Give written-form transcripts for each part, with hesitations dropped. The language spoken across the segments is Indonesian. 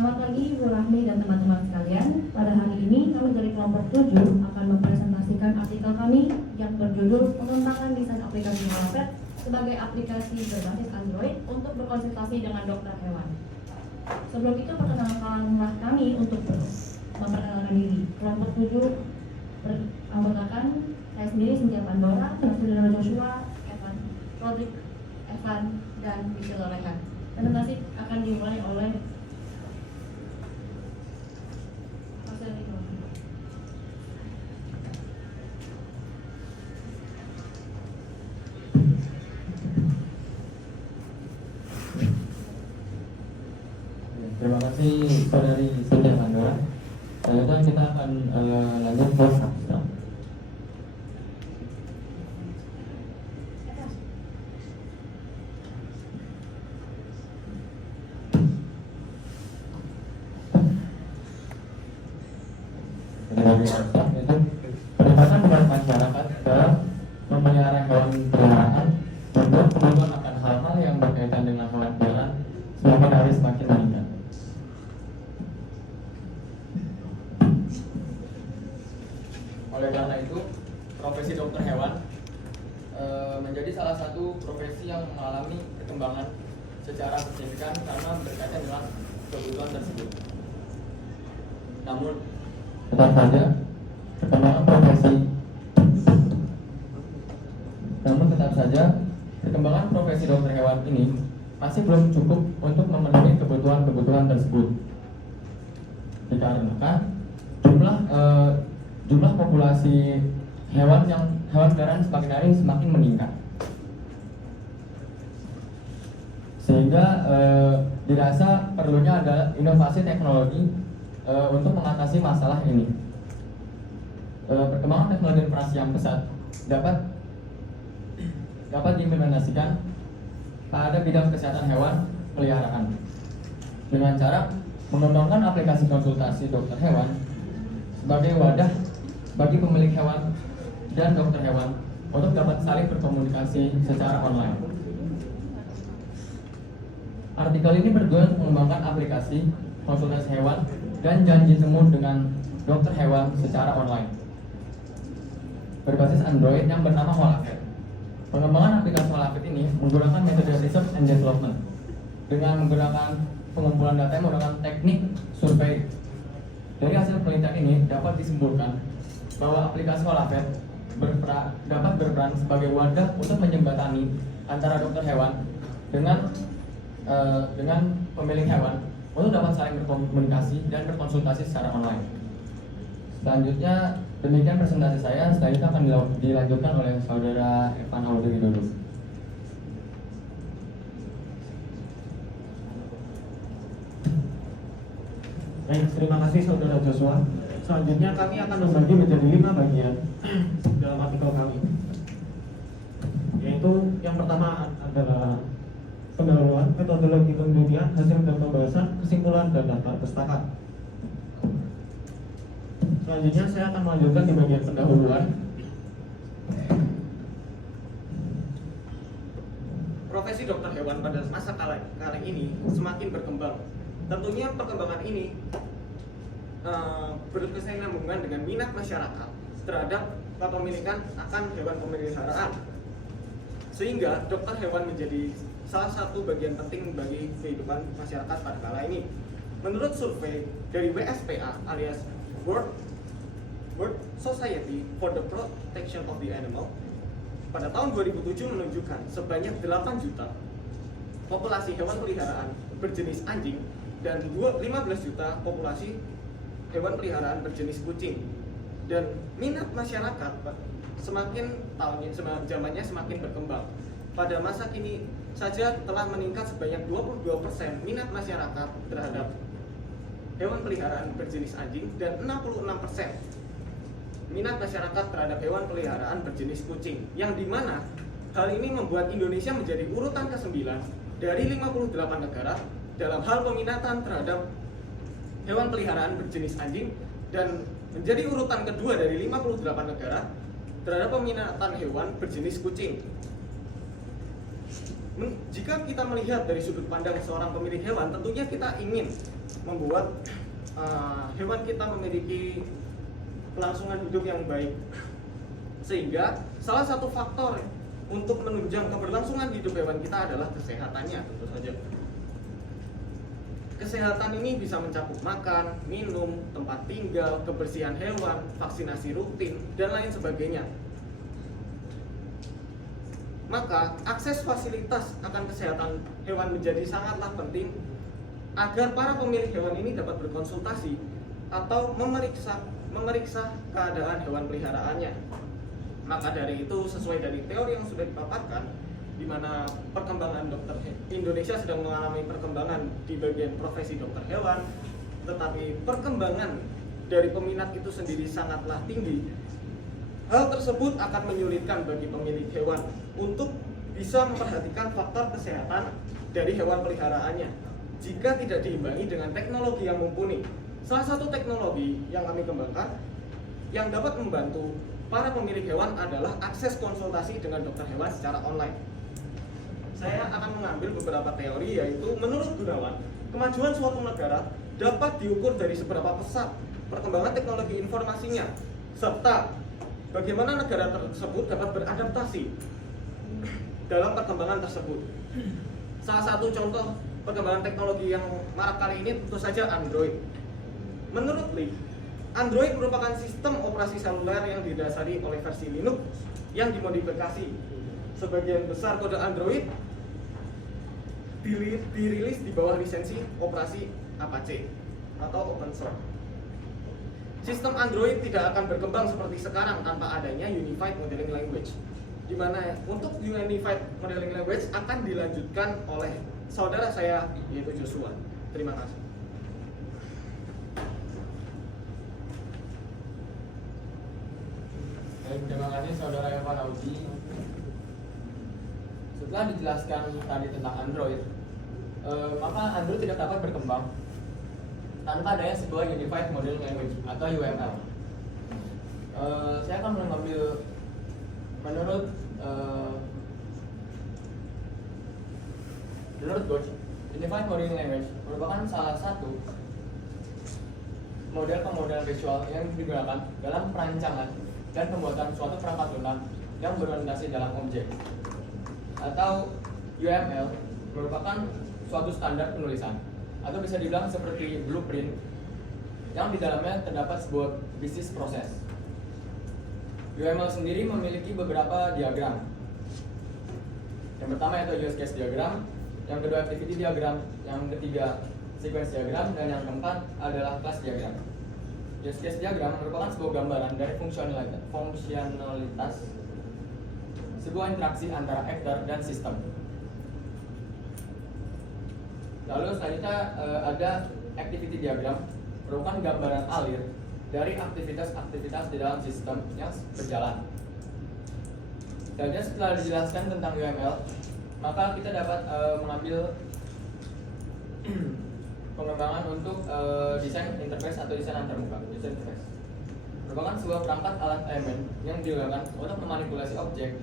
Selamat pagi Bu Rahmi dan teman-teman sekalian. Pada hari ini kami dari kelompok 7 akan mempresentasikan artikel kami yang berjudul Pengembangan Desain Aplikasi Malafet sebagai aplikasi berbasis Android untuk berkonsultasi dengan dokter hewan. Sebelum itu perkenalkanlah kami untuk memperkenalkan diri. Kelompok 7 beranggotakan saya sendiri, Cynthia Pandora, Saudara Joshua, Evan, Rodrik, Evan, dan Michelle Lorehan. Presentasi akan dimulai oleh Terima kasih saudari Cynthia Pandora. Selanjutnya kita akan lanjut ke abstrak. Dari abstrak itu pendekatan dengan masyarakat dalam memelihara hewan peliharaan membuat kebutuhan akan hal-hal yang berkaitan dengan hewan peliharaan semakin hari semakin meningkat. Oleh karena itu, profesi dokter hewan menjadi salah satu profesi yang mengalami perkembangan secara signifikan karena berkaitan dengan kebutuhan tersebut. Namun, tetap saja perkembangan profesi dokter hewan ini masih belum cukup untuk memenuhi kebutuhan tersebut. Dikarenakan jumlah populasi hewan peliharaan semakin hari semakin meningkat, sehingga dirasa perlunya ada inovasi teknologi untuk mengatasi masalah ini. Perkembangan teknologi informasi yang pesat dapat diimplementasikan pada bidang kesehatan hewan peliharaan dengan cara mengembangkan aplikasi konsultasi dokter hewan sebagai wadah bagi pemilik hewan dan dokter hewan untuk dapat saling berkomunikasi secara online. Artikel ini bertujuan mengembangkan aplikasi konsultasi hewan dan janji temu dengan dokter hewan secara online berbasis Android yang bernama Malafet. Pengembangan aplikasi Malafet ini menggunakan metode research and development dengan menggunakan pengumpulan data yang menggunakan teknik survei. Dari hasil penelitian ini dapat disimpulkan bahwa aplikasi Malafet dapat berperan sebagai wadah untuk menjembatani antara dokter hewan dengan pemilik hewan untuk dapat saling berkomunikasi dan berkonsultasi secara online. Selanjutnya, demikian presentasi saya. Selanjutnya akan dilanjutkan oleh saudara Evan Audo Widodo. Baik, terima kasih saudara Joshua. Selanjutnya kami akan membagi menjadi 5 bagian dalam artikel kami. Yaitu yang pertama adalah pendahuluan, metodologi penelitian, hasil dan pembahasan, kesimpulan dan daftar pustaka. Selanjutnya saya akan melanjutkan di bagian pendahuluan. Profesi dokter hewan pada masa kala ini semakin berkembang. Tentunya perkembangan ini berkesinambungan dengan minat masyarakat terhadap kepemilikan akan hewan peliharaan, sehingga dokter hewan menjadi salah satu bagian penting bagi kehidupan masyarakat pada kala ini. Menurut survei dari WSPA alias World Society for the Protection of the Animal pada tahun 2007 menunjukkan sebanyak 8 juta populasi hewan peliharaan berjenis anjing dan 15 juta populasi hewan peliharaan berjenis kucing. Dan minat masyarakat zamannya semakin berkembang. Pada masa kini saja telah meningkat sebanyak 22% minat masyarakat terhadap hewan peliharaan berjenis anjing dan 66% minat masyarakat terhadap hewan peliharaan berjenis kucing, yang dimana hal ini membuat Indonesia menjadi urutan ke-9 dari 58 negara dalam hal peminatan terhadap hewan peliharaan berjenis anjing dan menjadi urutan kedua dari 58 negara terhadap peminatan hewan berjenis kucing. Jika kita melihat dari sudut pandang seorang pemilik hewan, tentunya kita ingin membuat hewan kita memiliki kelangsungan hidup yang baik. Sehingga salah satu faktor untuk menunjang keberlangsungan hidup hewan kita adalah kesehatannya, tentu saja. Kesehatan ini bisa mencakup makan, minum, tempat tinggal, kebersihan hewan, vaksinasi rutin, dan lain sebagainya. Maka akses fasilitas akan kesehatan hewan menjadi sangatlah penting agar para pemilik hewan ini dapat berkonsultasi atau memeriksa keadaan hewan peliharaannya. Maka dari itu, sesuai dari teori yang sudah dipaparkan, di mana perkembangan dokter Indonesia sedang mengalami perkembangan di bagian profesi dokter hewan, tetapi perkembangan dari peminat itu sendiri sangatlah tinggi. Hal tersebut akan menyulitkan bagi pemilik hewan untuk bisa memperhatikan faktor kesehatan dari hewan peliharaannya jika tidak diimbangi dengan teknologi yang mumpuni. Salah satu teknologi yang kami kembangkan yang dapat membantu para pemilik hewan adalah akses konsultasi dengan dokter hewan secara online. Saya akan mengambil beberapa teori, yaitu menurut Gunawan, kemajuan suatu negara dapat diukur dari seberapa pesat perkembangan teknologi informasinya, serta bagaimana negara tersebut dapat beradaptasi dalam perkembangan tersebut. Salah satu contoh perkembangan teknologi yang marak kali ini tentu saja Android. Menurut Lee, Android merupakan sistem operasi seluler yang didasari oleh versi Linux yang dimodifikasi. Sebagian besar kode Android dirilis di bawah lisensi operasi Apache atau open source. Sistem Android tidak akan berkembang seperti sekarang tanpa adanya Unified Modeling Language, di mana untuk Unified Modeling Language akan dilanjutkan oleh saudara saya, yaitu Joshua. Terima kasih. Baik, terima kasih saudara Evan Auji. Setelah dijelaskan tadi tentang Android, maka Android tidak dapat berkembang tanpa adanya sebuah Unified Modeling Language atau UML. Saya akan mengambil menurut Ghosh, Unified Modeling Language merupakan salah satu model pemodel visual yang digunakan dalam perancangan dan pembuatan suatu perangkat lunak yang berorientasi dalam objek. Atau UML merupakan suatu standar penulisan, atau bisa dibilang seperti blueprint yang di dalamnya terdapat sebuah bisnis proses. UML sendiri memiliki beberapa diagram. Yang pertama yaitu use case diagram, yang kedua activity diagram, yang ketiga sequence diagram, dan yang keempat adalah class diagram. Use case diagram merupakan sebuah gambaran dari fungsionalitas sebuah interaksi antara aktor dan sistem. Lalu selanjutnya ada activity diagram, merupakan gambaran alir dari aktivitas-aktivitas di dalam sistem yang berjalan. Selanjutnya setelah dijelaskan tentang UML, maka kita dapat mengambil pengembangan untuk desain interface atau desain antarmuka. Desain interface merupakan sebuah perangkat alat elemen yang digunakan untuk memanipulasi objek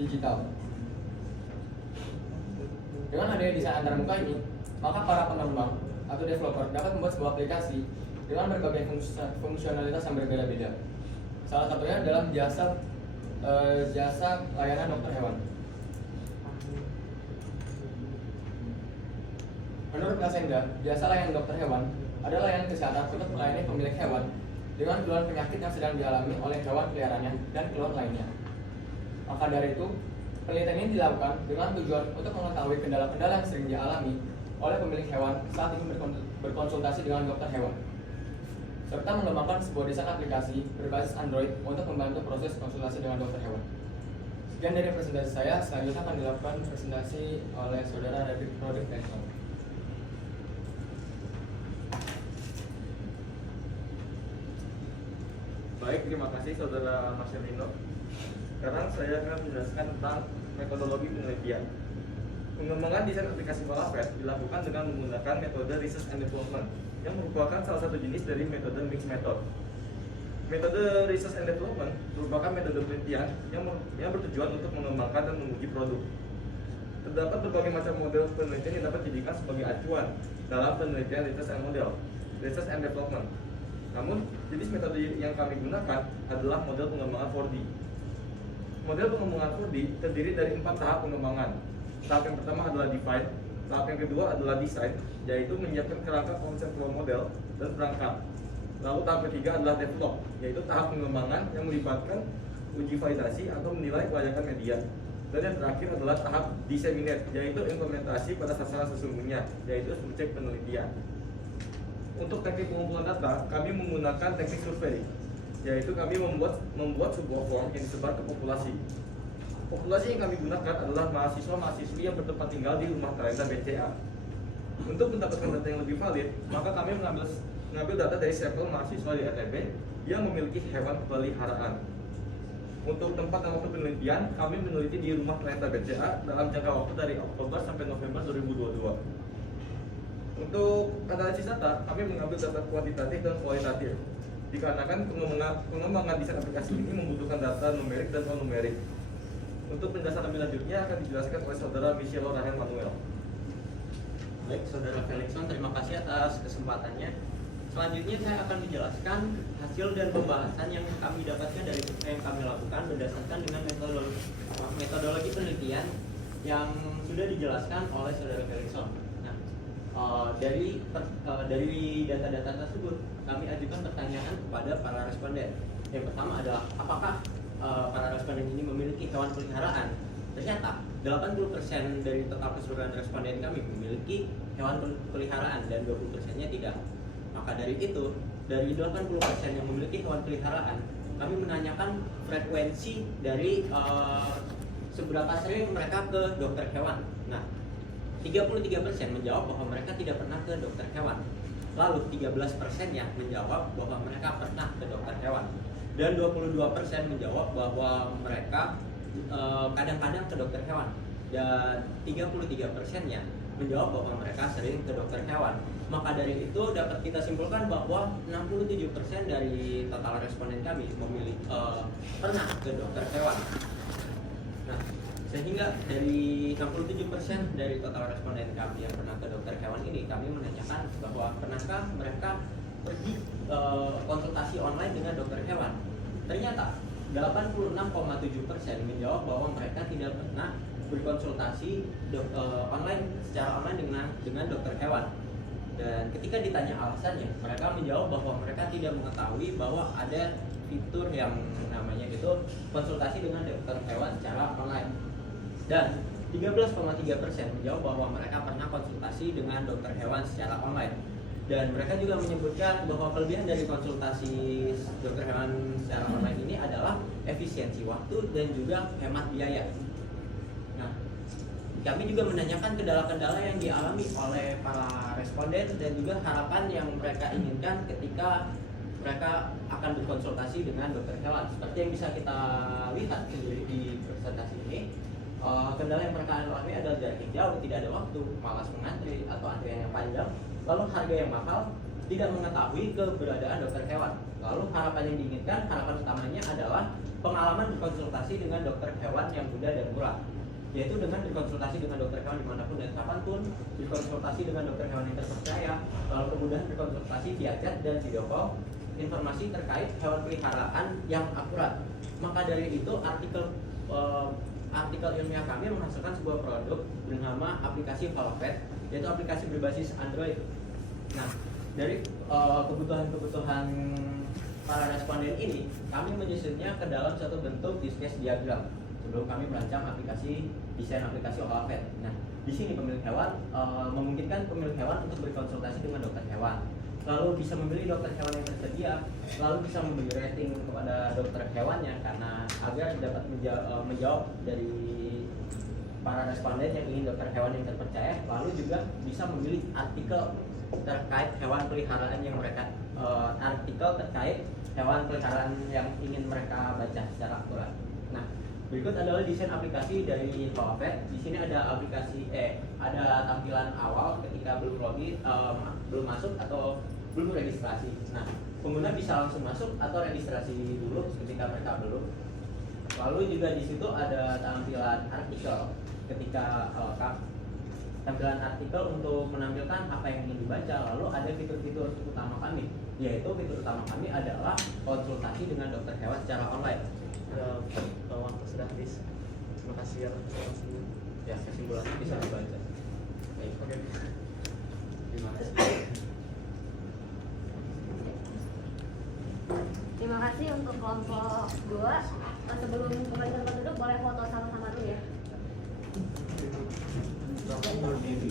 digital. Dengan adanya desain antarmuka ini, maka para pengembang atau developer dapat membuat sebuah aplikasi dengan berbagai fungsionalitas yang berbeda-beda. Salah satunya dalam jasa layanan dokter hewan. Menurut Kasenda, jasa layanan dokter hewan adalah layanan kesehatan untuk melayani pemilik hewan dengan keluhan penyakit yang sedang dialami oleh hewan peliharaannya dan keluhan lainnya. Maka dari itu, penelitian ini dilakukan dengan tujuan untuk mengetahui kendala-kendala yang sering dialami oleh pemilik hewan saat ingin berkonsultasi dengan dokter hewan, serta mengembangkan sebuah desain aplikasi berbasis Android untuk membantu proses konsultasi dengan dokter hewan. Sekian dari presentasi saya, selanjutnya akan dilakukan presentasi oleh saudara Rodrik Nelson. Baik, terima kasih saudara Marcelino. Sekarang saya akan menjelaskan tentang metodologi penelitian. Pengembangan desain aplikasi Malafet dilakukan dengan menggunakan metode Research and Development yang merupakan salah satu jenis dari metode mixed method. Metode Research and Development merupakan metode penelitian yang bertujuan untuk mengembangkan dan menguji produk. Terdapat berbagai macam model penelitian yang dapat dijadikan sebagai acuan dalam penelitian research and development. Namun, jenis metode yang kami gunakan adalah model pengembangan 4D. Model pengembangan 4D terdiri dari 4 tahap pengembangan. Tahap yang pertama adalah define, tahap yang kedua adalah design, yaitu menyiapkan kerangka konseptual model dan perangkat. Lalu tahap ketiga adalah develop, yaitu tahap pengembangan yang melibatkan uji validasi atau menilai kelayakan media. Dan yang terakhir adalah tahap disseminate, yaitu implementasi pada sasaran sesungguhnya, yaitu subjek penelitian. Untuk teknik pengumpulan data, kami menggunakan teknik survei, yaitu kami membuat sebuah form yang disebar ke populasi. Populasi yang kami gunakan adalah mahasiswa-mahasiswi yang bertempat tinggal di rumah talenta BCA. Untuk mendapatkan data yang lebih valid, maka kami mengambil data dari sampel mahasiswa di ITB yang memiliki hewan peliharaan. Untuk tempat dan waktu penelitian, kami meneliti di rumah talenta BCA dalam jangka waktu dari Oktober sampai November 2022. Untuk analisis data, kami mengambil data kuantitatif dan kualitatif. Dikarenakan pengembangan desain aplikasi ini membutuhkan data numerik dan non-numerik. Untuk penjelasan lebih lanjutnya akan dijelaskan oleh saudara Michelle Rahel Manuel. Baik, saudara Felixson, terima kasih atas kesempatannya. Selanjutnya saya akan menjelaskan hasil dan pembahasan yang kami dapatkan dari yang kami lakukan berdasarkan dengan metodologi penelitian yang sudah dijelaskan oleh saudara Felixson. Nah, dari data-data tersebut kami ajukan pertanyaan kepada para responden. Yang pertama adalah apakah para responden ini memiliki hewan peliharaan? Ternyata 80% dari total keseluruhan responden kami memiliki hewan peliharaan dan 20%-nya tidak. Maka dari itu, dari 80% yang memiliki hewan peliharaan, kami menanyakan frekuensi dari seberapa sering mereka ke dokter hewan. Nah, 33% menjawab bahwa mereka tidak pernah ke dokter hewan. Lalu 13%-nya menjawab bahwa mereka pernah ke dokter hewan. Dan 22% menjawab bahwa mereka kadang-kadang ke dokter hewan. Dan 33%-nya menjawab bahwa mereka sering ke dokter hewan. Maka dari itu dapat kita simpulkan bahwa 67% dari total responden kami pernah ke dokter hewan. Nah, sehingga dari 67% dari total responden kami yang pernah ke dokter hewan ini, kami menanyakan bahwa pernahkah mereka pergi konsultasi online dengan dokter hewan. Ternyata 86,7% menjawab bahwa mereka tidak pernah berkonsultasi secara online dengan dokter hewan. Dan ketika ditanya alasannya, mereka menjawab bahwa mereka tidak mengetahui bahwa ada fitur yang namanya itu konsultasi dengan dokter hewan secara online. Dan 13,3% menjawab bahwa mereka pernah konsultasi dengan dokter hewan secara online. Dan mereka juga menyebutkan bahwa kelebihan dari konsultasi dokter hewan secara online ini adalah efisiensi waktu dan juga hemat biaya. Nah, kami juga menanyakan kendala-kendala yang dialami oleh para responden dan juga harapan yang mereka inginkan ketika mereka akan berkonsultasi dengan dokter hewan. Seperti yang bisa kita lihat di presentasi ini, kendala yang mereka alami adalah jarak yang jauh, tidak ada waktu, malas mengantri atau antrian yang panjang, lalu harga yang mahal, tidak mengetahui keberadaan dokter hewan. Lalu harapan yang diinginkan, harapan utamanya adalah pengalaman berkonsultasi dengan dokter hewan yang mudah dan murah, yaitu dengan berkonsultasi dengan dokter hewan dimanapun dan kapanpun, berkonsultasi dengan dokter hewan yang terpercaya, lalu kemudahan berkonsultasi via chat dan video call, informasi terkait hewan peliharaan yang akurat. Maka dari itu artikel ilmiah kami menghasilkan sebuah produk bernama aplikasi Holovet, yaitu aplikasi berbasis Android. Nah, dari kebutuhan para responden ini, kami menyusunnya ke dalam satu bentuk use case diagram sebelum kami merancang desain aplikasi Holovet. Nah, di sini pemilik hewan memungkinkan pemilik hewan untuk berkonsultasi dengan dokter hewan, lalu bisa memilih dokter hewan yang tersedia, lalu bisa memberi rating kepada dokter hewannya karena agar dapat menjawab dari para responden yang ingin dokter hewan yang terpercaya, lalu juga bisa memilih artikel terkait hewan peliharaan yang mereka ingin mereka baca secara akurat. Nah, berikut adalah desain aplikasi dari Holovet. Di sini ada ada tampilan awal ketika belum masuk atau belum registrasi. Nah, pengguna bisa langsung masuk atau registrasi dulu ketika mereka belum. Lalu juga di situ ada tampilan artikel ketika tampilan artikel untuk menampilkan apa yang ingin dibaca. Lalu ada fitur-fitur utama kami, yaitu fitur utama kami adalah konsultasi dengan dokter hewan secara online. Waktu sudah habis. Terima kasih ya atas informasinya. Ya, kesimpulannya bisa dibaca. Baik. Oke. Terima kasih. Terima kasih untuk kelompok 2. Sebelum kembali ke tempat duduk, boleh foto sama-sama dulu ya. Berdiri.